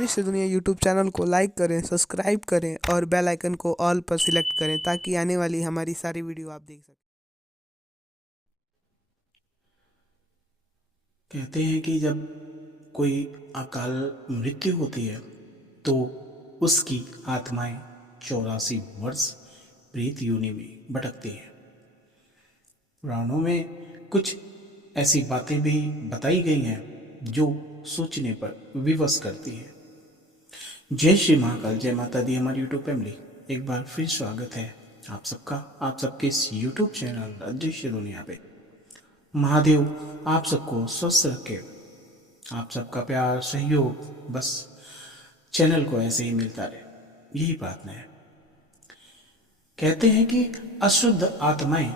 अदृश्य दुनिया YouTube channel को लाइक करें, सब्सक्राइब करें और बेल आइकन को ऑल पर सिलेक्ट करें ताकि आने वाली हमारी सारी वीडियो आप देख सकें। कहते हैं कि जब कोई अकाल मृत्यु होती है तो उसकी आत्माएं 84 वर्ष प्रेत योनि में भटकती हैं। पुराणों में कुछ ऐसी बातें भी बताई गई हैं जो सोचने पर विवश करती हैं। जय श्री महाकाल, जय माता दी। हमारी यूट्यूब फैमिली, एक बार फिर स्वागत है आप सबका, आप सबके इस यूट्यूब चैनल अदृश्य दुनिया पे। महादेव आप सबको स्वस्थ रखे, आप सबका प्यार सहयोग बस चैनल को ऐसे ही मिलता रहे, यही प्रार्थना है। कहते हैं कि अशुद्ध आत्माएं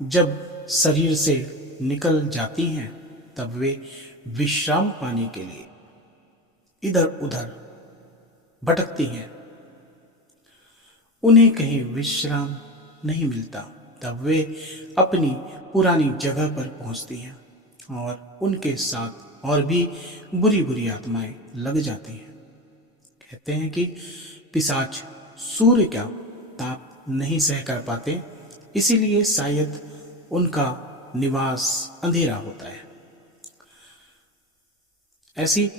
जब शरीर से निकल जाती हैं तब वे विश्राम पाने के लिए इधर उधर भटकती हैं। उन्हें कहीं विश्राम नहीं मिलता, तब वे अपनी पुरानी जगह पर पहुंचती हैं और उनके साथ और भी बुरी बुरी आत्माएं लग जाती हैं। कहते हैं कि पिशाच सूर्य का ताप नहीं सह कर पाते, इसीलिए शायद उनका निवास अंधेरा होता है। ऐसी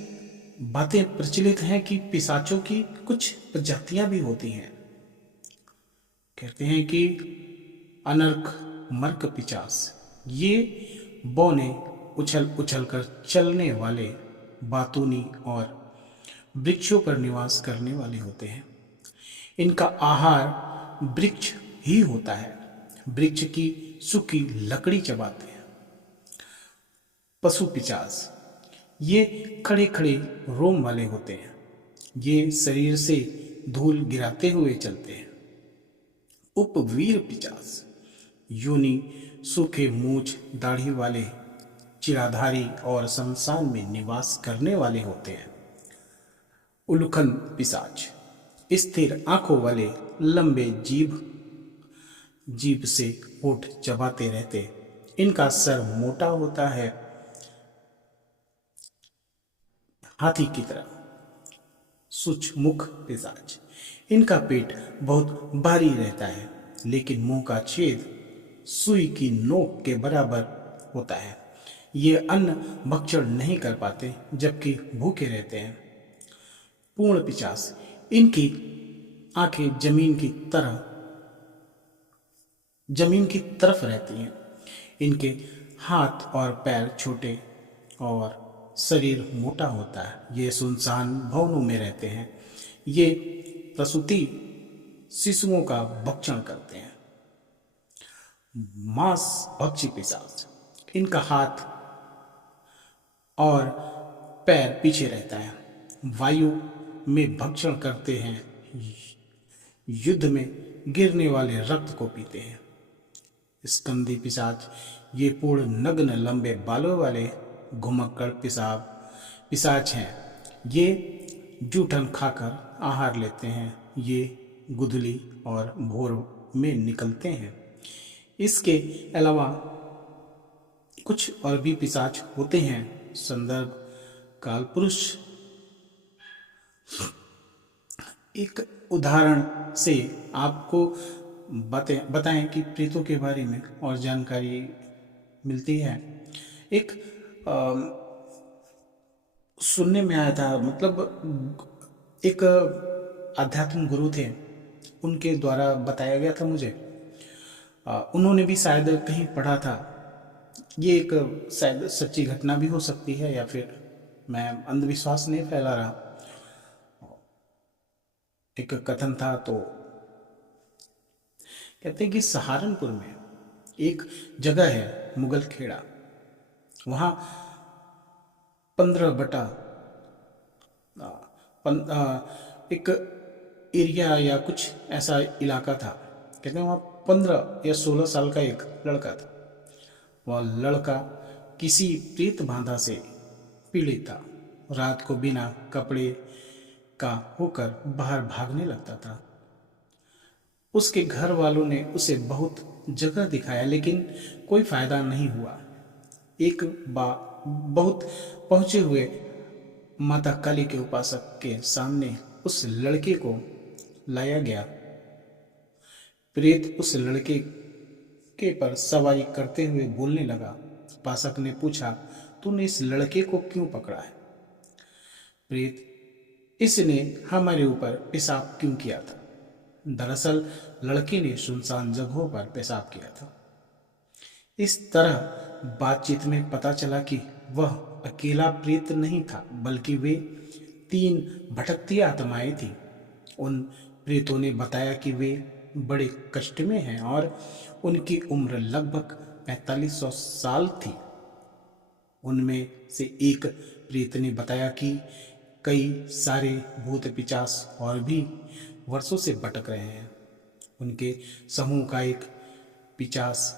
बातें प्रचलित हैं कि पिशाचों की कुछ प्रजातियां भी होती हैं। कहते हैं कि अनर्क मर्क पिशाच, ये बौने उछल उछल कर चलने वाले बातूनी और वृक्षों पर निवास करने वाले होते हैं। इनका आहार वृक्ष ही होता है, वृक्ष की सूखी लकड़ी चबाते हैं। पशु पिशाच, ये खड़े खड़े रोम वाले होते हैं, ये शरीर से धूल गिराते हुए चलते हैं। उपवीर पिशाच, योनि सूखे मूछ दाढ़ी वाले चिराधारी और शमशान में निवास करने वाले होते हैं। उल्लूखन पिशाच, स्थिर आंखों वाले लंबे जीभ से होठ चबाते रहते। इनका सर मोटा होता है हाथी की तरह। सूक्ष्मुख पिशाच, इनका पेट बहुत भारी रहता है लेकिन मुंह का छेद सुई की नोक के बराबर होता है। ये अन्न भक्षण नहीं कर पाते जबकि भूखे रहते हैं। पूर्ण पिशाच, इनकी आंखें जमीन की तरफ रहती हैं। इनके हाथ और पैर छोटे और शरीर मोटा होता है। ये सुनसान भवनों में रहते हैं। ये प्रसूति शिशुओं का भक्षण करते हैं। मांस भक्षी पिशाच, इनका हाथ और पैर पीछे रहता है। वायु में भक्षण करते हैं, युद्ध में गिरने वाले रक्त को पीते हैं। स्कंदी पिशाच, ये पूर्ण नग्न लंबे बालों वाले घुमक्कड़ पिशाच हैं। ये जूठन खाकर आहार लेते हैं। ये गुदली और भोर में निकलते हैं। इसके अलावा कुछ और भी पिशाच होते हैं। संदर्भ कालपुरुष। एक उदाहरण से आपको बताएं कि प्रेतों के बारे में और जानकारी मिलती है। एक सुनने में आया था, मतलब एक आध्यात्म गुरु थे, उनके द्वारा बताया गया था मुझे। उन्होंने भी शायद कहीं पढ़ा था। ये एक शायद सच्ची घटना भी हो सकती है या फिर मैं अंधविश्वास नहीं फैला रहा। एक कथन था, तो कहते हैं कि सहारनपुर में एक जगह है मुगल खेड़ा। वहाँ एक एरिया या कुछ ऐसा इलाका था। कहते हैं वहाँ 15 या 16 साल का एक लड़का था। वह लड़का किसी प्रेत बाधा से पीड़ित था। रात को बिना कपड़े का होकर बाहर भागने लगता था। उसके घर वालों ने उसे बहुत जगह दिखाया लेकिन कोई फायदा नहीं हुआ। एक बहुत पहुंचे हुए माता काली के उपासक के सामने उस लड़के को लाया गया। प्रेत उस लड़के के पर सवारी करते हुए बोलने लगा। उपासक ने पूछा, तूने इस लड़के को क्यों पकड़ा है? प्रेत, इसने हमारे ऊपर पेशाब क्यों किया था? दरअसल लड़के ने सुनसान जगहों पर पेशाब किया था। इस तरह बातचीत में पता चला कि वह अकेला प्रेत नहीं था, बल्कि वे 3 भटकती आत्माएं थीं। उन प्रेतों ने बताया कि वे बड़े कष्ट में हैं और उनकी उम्र लगभग 4500 साल थी। उनमें से एक प्रेत ने बताया कि कई सारे भूत पिशाच और भी वर्षों से भटक रहे हैं। उनके समूह का एक पिशाच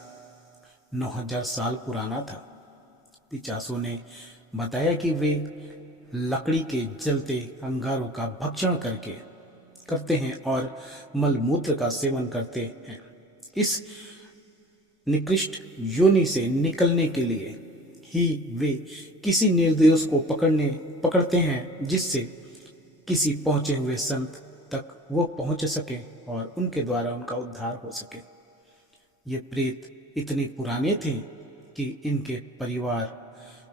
9000 साल पुराना था। पिशाचों ने बताया कि वे लकड़ी के जलते अंगारों का भक्षण करते हैं और मलमूत्र का सेवन करते हैं। इस निकृष्ट योनि से निकलने के लिए ही वे किसी निर्दोष को पकड़ते हैं, जिससे किसी पहुंचे हुए संत तक वो पहुंच सके और उनके द्वारा उनका उद्धार हो सके। ये प्रेत इतने पुराने थे कि इनके परिवार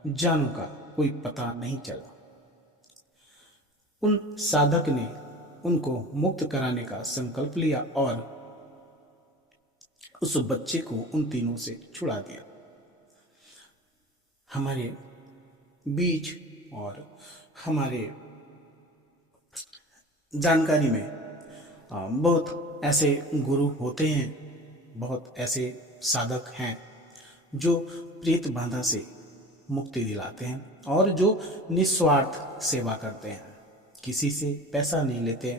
जानों का कोई पता नहीं चला। उन साधक ने उनको मुक्त कराने का संकल्प लिया और उस बच्चे को उन तीनों से छुड़ा दिया। हमारे बीच और हमारे जानकारी में बहुत ऐसे गुरु होते हैं, बहुत ऐसे साधक हैं जो प्रेत बाधा से मुक्ति दिलाते हैं और जो निस्वार्थ सेवा करते हैं। किसी से पैसा नहीं लेते,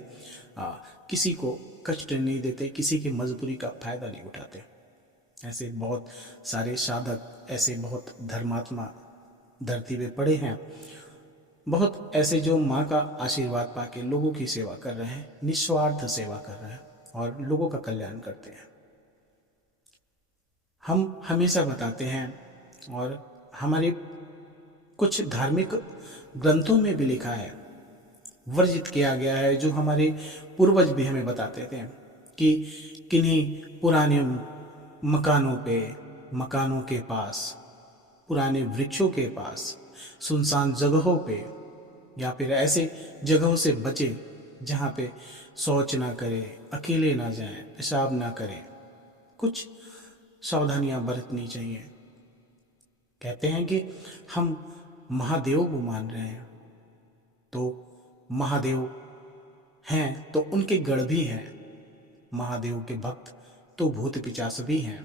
किसी को कष्ट नहीं देते, किसी की मजबूरी का फायदा नहीं उठाते। ऐसे बहुत सारे साधक, ऐसे बहुत धर्मात्मा धरती पे पड़े हैं। बहुत ऐसे जो माँ का आशीर्वाद पाके लोगों की सेवा कर रहे हैं, निस्वार्थ सेवा कर रहे हैं और लोगों का कल्याण करते हैं। हम हमेशा बताते हैं और हमारे कुछ धार्मिक ग्रंथों में भी लिखा है, वर्जित किया गया है, जो हमारे पूर्वज भी हमें बताते थे कि किन्हीं पुराने मकानों के पास, पुराने वृक्षों के पास, सुनसान जगहों पे या फिर ऐसे जगहों से बचे जहाँ पे शौच ना करें, अकेले ना जाएं, पेशाब ना करें। कुछ सावधानियां बरतनी चाहिए। कहते हैं कि हम महादेव को मान रहे हैं, तो महादेव हैं तो उनके गढ़ भी हैं। महादेव के भक्त तो भूत पिशाच भी हैं।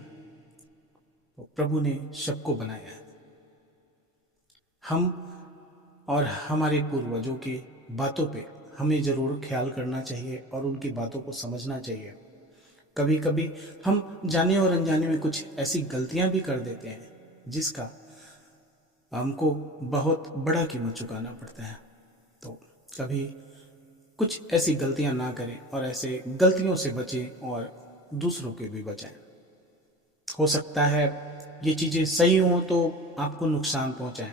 तो प्रभु ने सबको बनाया है। हम और हमारे पूर्वजों की बातों पे हमें ज़रूर ख्याल करना चाहिए और उनकी बातों को समझना चाहिए। कभी कभी हम जाने और अनजाने में कुछ ऐसी गलतियां भी कर देते हैं जिसका हमको बहुत बड़ा कीमत चुकाना पड़ता है। तो कभी कुछ ऐसी गलतियां ना करें और ऐसे गलतियों से बचें और दूसरों के भी बचाएं। हो सकता है ये चीज़ें सही हों तो आपको नुकसान पहुंचाएं,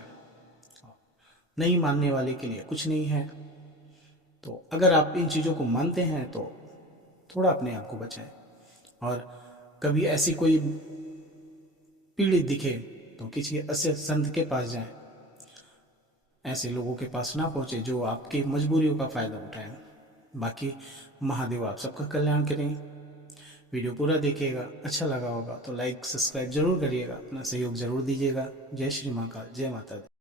नहीं मानने वाले के लिए कुछ नहीं है। तो अगर आप इन चीज़ों को मानते हैं तो थोड़ा अपने आप को बचाएं। और कभी ऐसी कोई पीड़ित दिखे तो किसी ऐसे संत के पास जाएं, ऐसे लोगों के पास ना पहुंचे जो आपकी मजबूरियों का फ़ायदा उठाएं। बाकी महादेव आप सबका कल्याण करें। वीडियो पूरा देखिएगा, अच्छा लगा होगा तो लाइक सब्सक्राइब जरूर करिएगा, अपना सहयोग जरूर दीजिएगा। जय श्री महाकाल, जय माता दी।